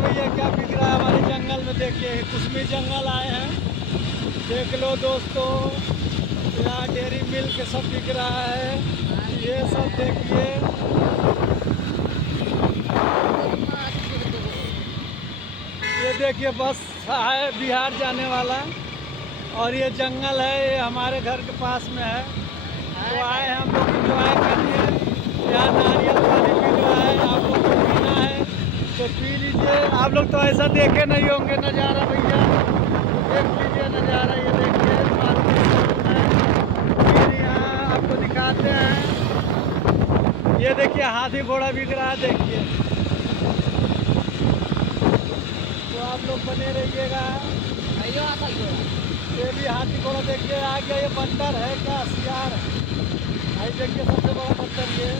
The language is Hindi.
देखिए भैया क्या बिक रहा है हमारे जंगल में। देखिए कुसमी जंगल आए हैं, देख लो दोस्तों। यहाँ डेयरी मिल्क सब बिक रहा है, ये सब देखिए। ये देखिए बस है बिहार जाने वाला, और ये जंगल है, ये हमारे घर के पास में है। तो आए हैं हम लोग इंजॉय करने। यहाँ नारियल पानी मिल रहा है, आप लोग को पीना है तो पी लीजिए। आप लोग तो ऐसा देखे नहीं होंगे नज़ारा भैया, देख लीजिए नज़ारा। ये देखिए मार्केट है, फिर यहाँ आपको दिखाते हैं। ये देखिए हाथी घोड़ा बिक रहा है, देखिए। तो आप लोग बने रहिएगा। ये भी हाथी घोड़ा देखिए आ गया। ये बंदर है क्या, सियार है? भाई देखिए सबसे बड़ा बंदर ये।